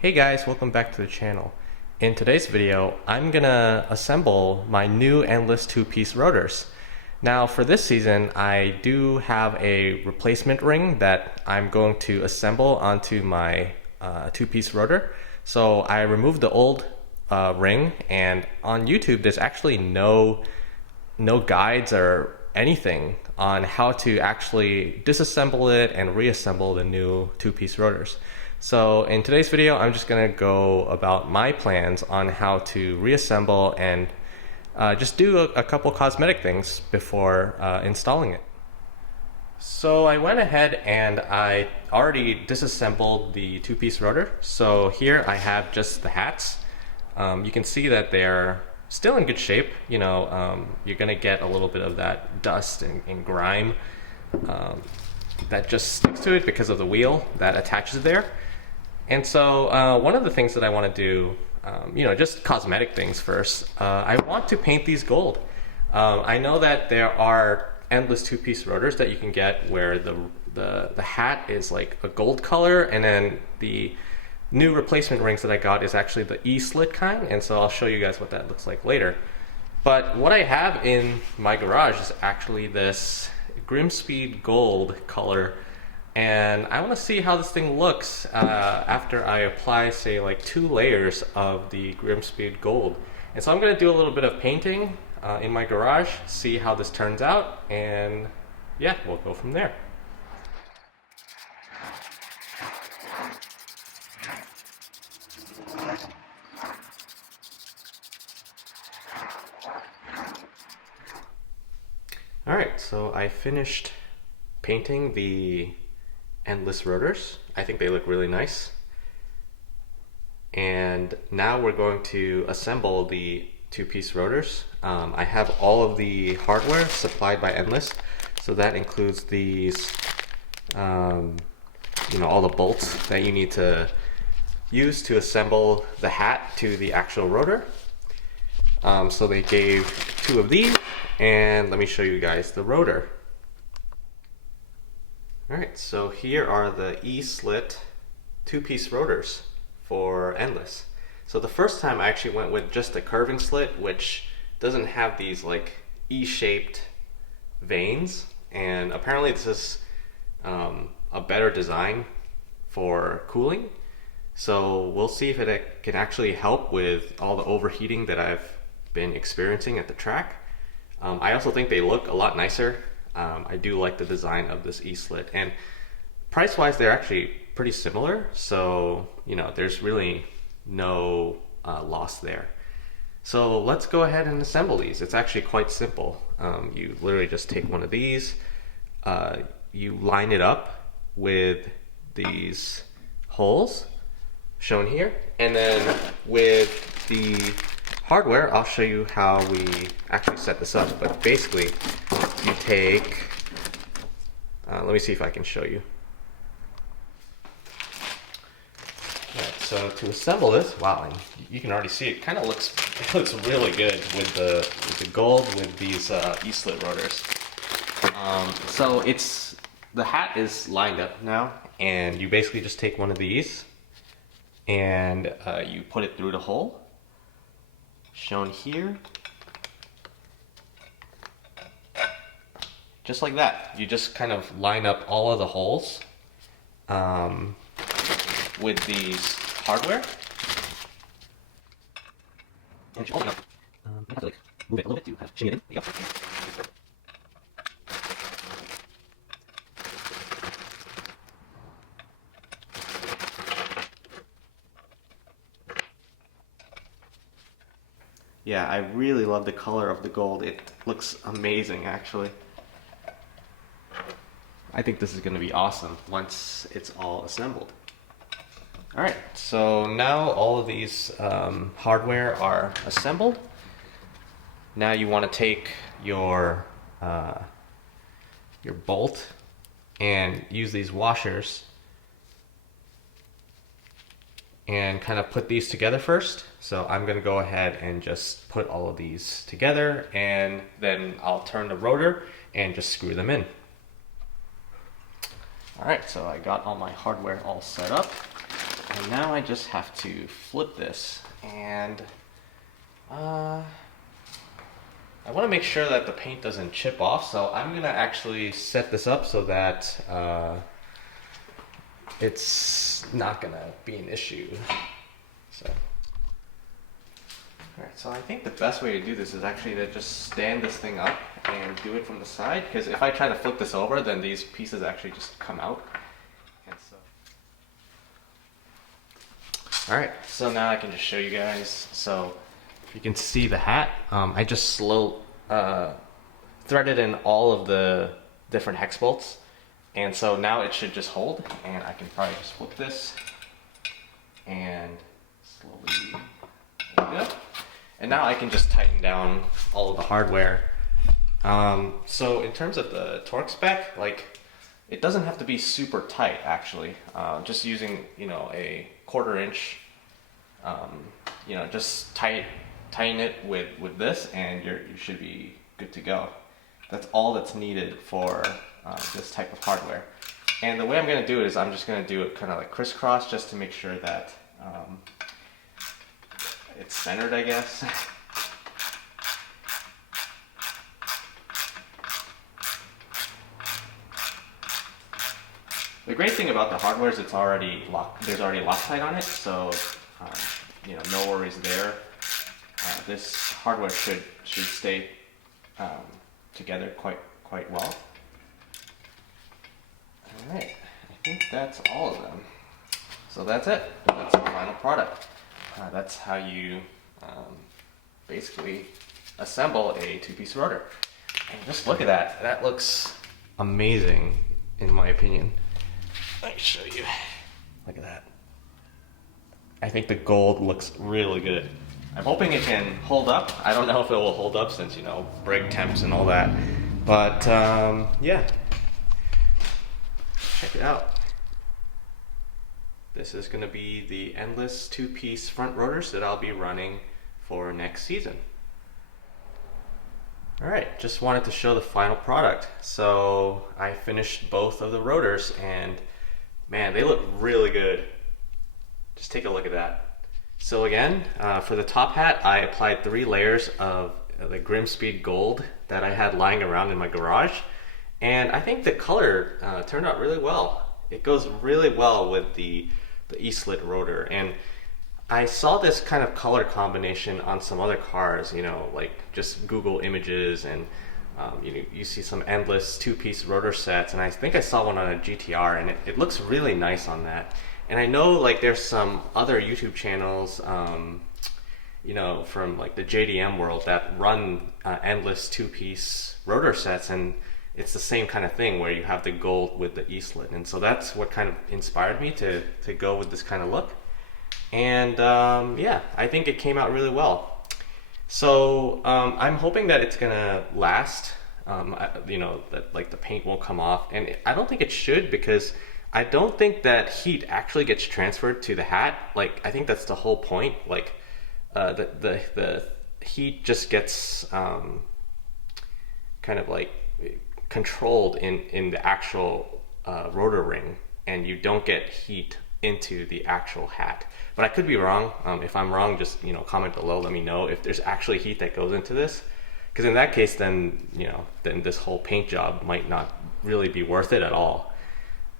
Hey guys, welcome back to the channel. In today's video, I'm gonna assemble my new endless two-piece rotors. Now for this season, I do have a replacement ring that I'm going to assemble onto my two-piece rotor. So I removed the old ring, and on YouTube there's actually no guides or anything on how to actually disassemble it and reassemble the new two-piece rotors. So in today's video, I'm just going to go about my plans on how to reassemble and just do a couple cosmetic things before installing it. So I went ahead and I already disassembled the two-piece rotor. So here I have just the hats. You can see that they're still in good shape. You know, you're gonna get a little bit of that dust and grime that just sticks to it because of the wheel that attaches there. And so one of the things that I want to do, you know, just cosmetic things first, I want to paint these gold. I know that there are endless two-piece rotors that you can get where the hat is like a gold color, and then the new replacement rings that I got is actually the E-slit kind, and so I'll show you guys what that looks like later. But what I have in my garage is actually this Grimspeed gold color, and I want to see how this thing looks after I apply, say, like 2 layers of the Grimspeed gold. And so I'm going to do a little bit of painting in my garage, see how this turns out, and yeah, we'll go from there. Alright, so I finished painting the endless rotors. I think they look really nice. And now we're going to assemble the two-piece rotors. I have all of the hardware supplied by Endless, so that includes these, you know, all the bolts that you need to use to assemble the hat to the actual rotor. So they gave 2 of these, and let me show you guys the rotor. Alright, so here are the E-slit two-piece rotors for Endless. So the first time I actually went with just a curving slit, which doesn't have these like E-shaped vanes, and apparently this is a better design for cooling. So we'll see if it can actually help with all the overheating that I've been experiencing at the track. I also think they look a lot nicer. I do like the design of this E-slit, and price-wise they're actually pretty similar, so you know, there's really no loss there. So let's go ahead and assemble these. It's actually quite simple. You literally just take one of these, you line it up with these holes shown here, and then with the hardware I'll show you how we actually set this up. But basically you take, let me see if I can show you. Alright, so to assemble this, wow, and you can already see it kind of looks really good with the gold with these E-slit rotors. So the hat is lined up now, and you basically just take one of these and you put it through the hole shown here. Just like that. You just kind of line up all of the holes with these hardware. And you open up. You have to like move it a little bit to have shimmy it in. There you go. Yeah, I really love the color of the gold. It looks amazing, actually. I think this is going to be awesome once it's all assembled. Alright, so now all of these hardware are assembled. Now you want to take your bolt and use these washers and kind of put these together first. So I'm going to go ahead and just put all of these together, and then I'll turn the rotor and just screw them in. Alright, so I got all my hardware all set up, And now I just have to flip this, and I want to make sure that the paint doesn't chip off, so I'm going to actually set this up so that it's not going to be an issue. So, alright, so I think the best way to do this is actually to just stand this thing up and do it from the side, because if I try to flip this over, then these pieces actually just come out. And so, alright, so now I can just show you guys. So if you can see the hat, I just threaded in all of the different hex bolts, and so now it should just hold, and I can probably just flip this and slowly, there we go. And now I can just tighten down all of the hardware. So in terms of the torque spec, like, it doesn't have to be super tight actually. Just using, a 1/4 inch, just tighten it with this, and you should be good to go. That's all that's needed for this type of hardware. And the way I'm going to do it is I'm just going to do it kind of like crisscross, just to make sure that it's centered, I guess. The great thing about the hardware is it's already there's already Loctite on it, so no worries there. This hardware should stay together quite well. All right, I think that's all of them. So that's it. That's the final product. That's how you basically assemble a 2-piece rotor. And just look at that. That looks amazing, in my opinion. Let me show you. Look at that. I think the gold looks really good. I'm hoping it can hold up. I don't know if it will hold up since, brake temps and all that. But yeah, check it out. This is going to be the endless 2-piece front rotors that I'll be running for next season. Alright, just wanted to show the final product. So I finished both of the rotors, and man, they look really good. Just take a look at that. So again, for the top hat, I applied 3 layers of the Grimspeed Gold that I had lying around in my garage, and I think the color turned out really well. It goes really well with the E-slit rotor, and I saw this kind of color combination on some other cars, like just Google images, and you see some endless 2-piece rotor sets, and I think I saw one on a GTR, and it looks really nice on that. And I know like there's some other YouTube channels, from like the JDM world that run endless 2-piece rotor sets, and it's the same kind of thing where you have the gold with the E-slit, and so that's what kind of inspired me to go with this kind of look. And yeah, I think it came out really well. So I'm hoping that it's gonna last, that like the paint won't come off, and I don't think it should, because I don't think that heat actually gets transferred to the hat. Like, I think that's the whole point. Like the heat just gets kind of like controlled in the actual rotor ring, and you don't get heat into the actual hat. But I could be wrong. If I'm wrong, just comment below, let me know if there's actually heat that goes into this, because in that case, then then this whole paint job might not really be worth it at all.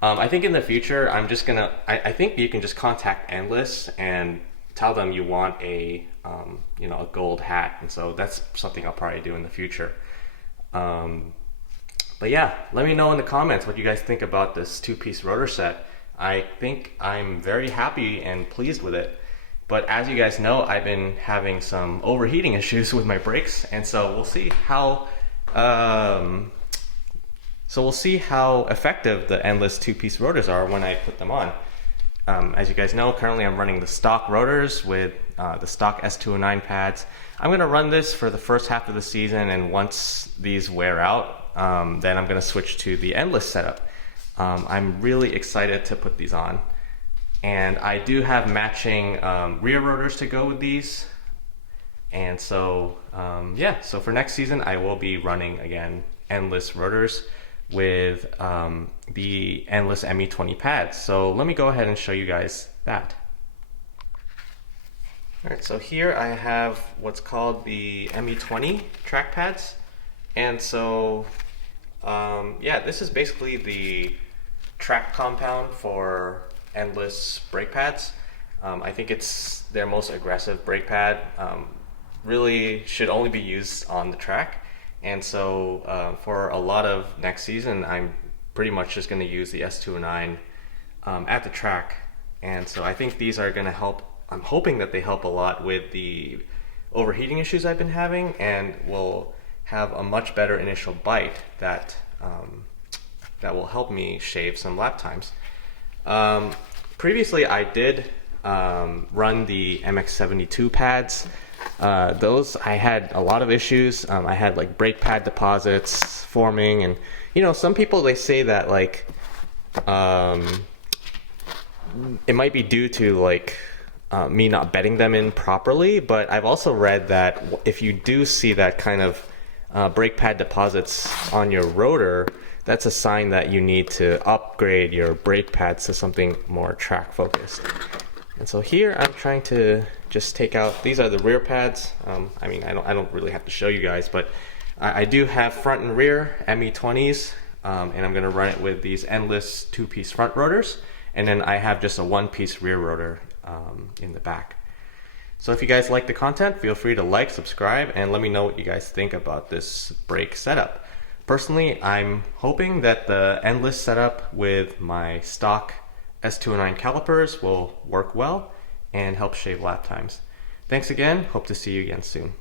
I think in the future, I'm just gonna I think you can just contact Endless and tell them you want a a gold hat, and so that's something I'll probably do in the future. But yeah, let me know in the comments what you guys think about this 2-piece rotor set. I think I'm very happy and pleased with it. But as you guys know, I've been having some overheating issues with my brakes, and so we'll see how effective the endless 2-piece rotors are when I put them on. As you guys know, currently I'm running the stock rotors with the stock S209 pads. I'm going to run this for the first half of the season, and once these wear out, then I'm going to switch to the endless setup. I'm really excited to put these on, and I do have matching rear rotors to go with these, and so yeah, so for next season I will be running again endless rotors with the endless ME20 pads. So let me go ahead and show you guys that. Alright, so here I have what's called the ME20 track pads. And so, yeah, this is basically the track compound for endless brake pads. I think it's their most aggressive brake pad. Really should only be used on the track. And so for a lot of next season, I'm pretty much just going to use the S209 at the track. And so I think these are going to help. I'm hoping that they help a lot with the overheating issues I've been having, and will have a much better initial bite that that will help me shave some lap times. Previously, I did run the MX72 pads. Those I had a lot of issues. I had like brake pad deposits forming, and some people, they say that like it might be due to like me not bedding them in properly, but I've also read that if you do see that kind of brake pad deposits on your rotor, that's a sign that you need to upgrade your brake pads to something more track focused. And so here I'm trying to just take out, these are the rear pads. I mean, I don't really have to show you guys, but I do have front and rear ME20s, and I'm gonna run it with these endless 2-piece front rotors, and then I have just a 1-piece rear rotor in the back. So if you guys like the content, feel free to like, subscribe, and let me know what you guys think about this brake setup. Personally, I'm hoping that the endless setup with my stock S209 calipers will work well and help shave lap times. Thanks again, hope to see you again soon.